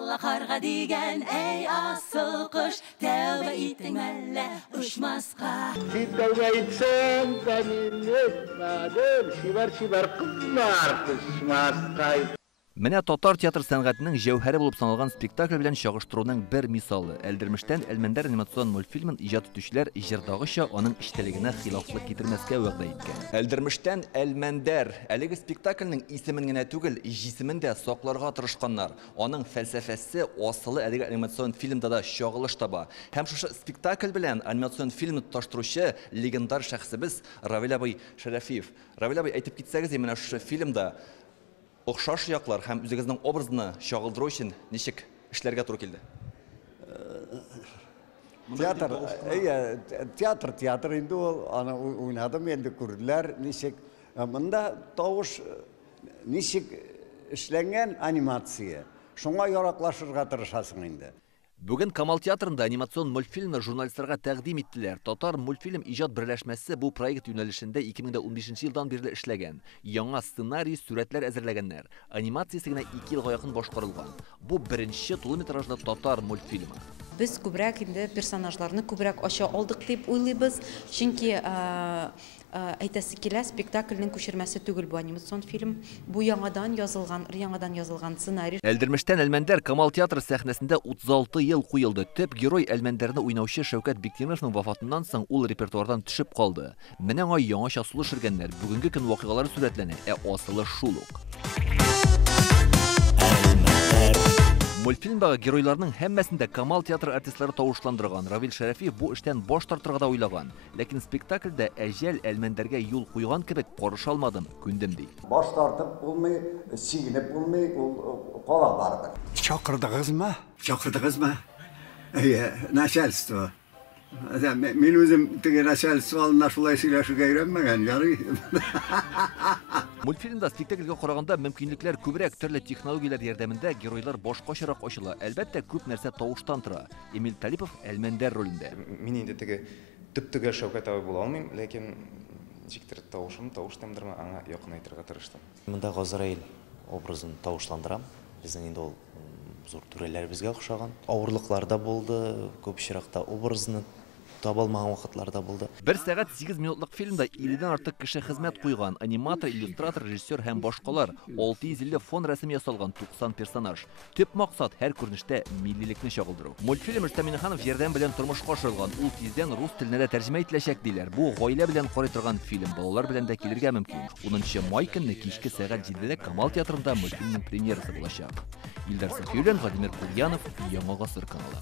Alla karga digen ey asıl kuş tevbe itin elle uçmazka. Tevbe itsen benim etmedim şiber kızlar kışmazka. Менә татар театр сәнгатенең җәүһәре булып саналган спектакль белән чагыштыруның бер мисалы. Әлдермештән Әлмәндәр анимацион мультфильмын иҗат итүчеләр җырдагыча аның эчтәлегенә хилафлык китермәскә вәгъдә иткән. Әлдермештән Әлмәндәр әлеге спектакльнең исемен генә түгел, җисемен дә сакларга тырышканнар. Аның фәлсәфәсе, асылы әлеге анимацион фильмда да чагылыш таба. Һәм шушы спектакль белән анимацион фильмны тоташтыручы легендар шәхсебез Равил абый Шәрәфиев. Равил абый, әйтеп китсәгез, менә шушы фильмда охшаш яклар һәм үзегезнең образны чагылдыру өчен ничек эшләргә туры килде? Театр инде ул аны уйнадым инде күрделәр ничек монда тавыш ничек эшләнгән анимация шуңа яраклашырга тырышасың инде. Бүген Камал театрында анимацион мультфильмны журналистларга тәкъдим иттеләр. Татар мультфильм иҗат берләшмәсе бу проект юнәлешендә 2015 елдан бирле эшләгән. Яңа сценарий, сүрәтләр әзерләгәннәр. Анимациясе генә 2 елга якын башкарылган. Бу беренче тулыметражлы татар мультфильмы. Biz күбрәк инде персонажларны күбрәк ача алдык дип уйлыйбыз. Чөнки әйтәсе килә, спектакльнең күчермәсе түгел бу анимацион фильм. Бу яңадан язылган сценарий. Әлдермештән Әлмәндәр Камал театры сәхнәсендә 36 ел куелды. Төп герой Әлмәндәрне уйнаучы Шәүкәт Биктимовның вафатыннан соң ул репертуардан төшеп калды. Менә аңа яңача сулыш шергәннәр. Бүгенге көн вакыйгалары сүрәтләнә, асылы шул ук. Мультфильмдагы геройларның һәммәсендә Камал театры артистлары тавышландырган. Равил Шәрәфиев бу эштән баш тартырга да уйлаган. Ләкин спектакльдә әҗәл Әлмәндәргә юл куйган кебек карыша алмадым, күндем ди. Баш тартып булмый, сигенеп булмый, ул кала бардыр. Чакырдыгызмы? Начальство. Мен үзем теге начальство алына шулай сөйләшергә өйрәнмәгән, ярый. Мультфильмда спектакльгә караганда мөмкинлекләр күбрәк, төрле технологияләр ярдәмендә геройлар башкачарак ачыла. Әлбәттә, күп нәрсә тавыштан тора. Эмиль Талипов Әлмәндәр ролендә. Мин инде теге төп-төгәл Шәүкәт абый була алмыйм, ләкин ничектер тавыштымдырмы аңа якын әйтергә тырыштым. Монда Газраил образын тавышландырам. Безнең инде ул зур түрәләребезгә охшаган. Авырлыклар да булды, күп чиракта образны таба алмаган вакытларда булды. 1 сәгать 8 минутлык фильмда 50-дән артык кеше хезмәт куйган. Аниматор, иллюстратор, режиссер һәм башкалар. 650 фон рәсем ясалган 90 персонаж. Төп максат һәр күренештә милливлекне чагылдыру. Мультфильм Рөстәм Миннеханов ярдәм белән тормышка ашырылган. Ул тиздән рус теленә дә тәрҗемә ителәчәк диләр. Бу гаилә белән карый торган фильм. Балалар белән дә килергә мөмкин. 10 май көнне кичке сәгать 7-дә Камал театрында мультфильмның премьерасы булачак. Илдар Сафиуллин, Владимир Кульянов, Яңа гасыр каналы.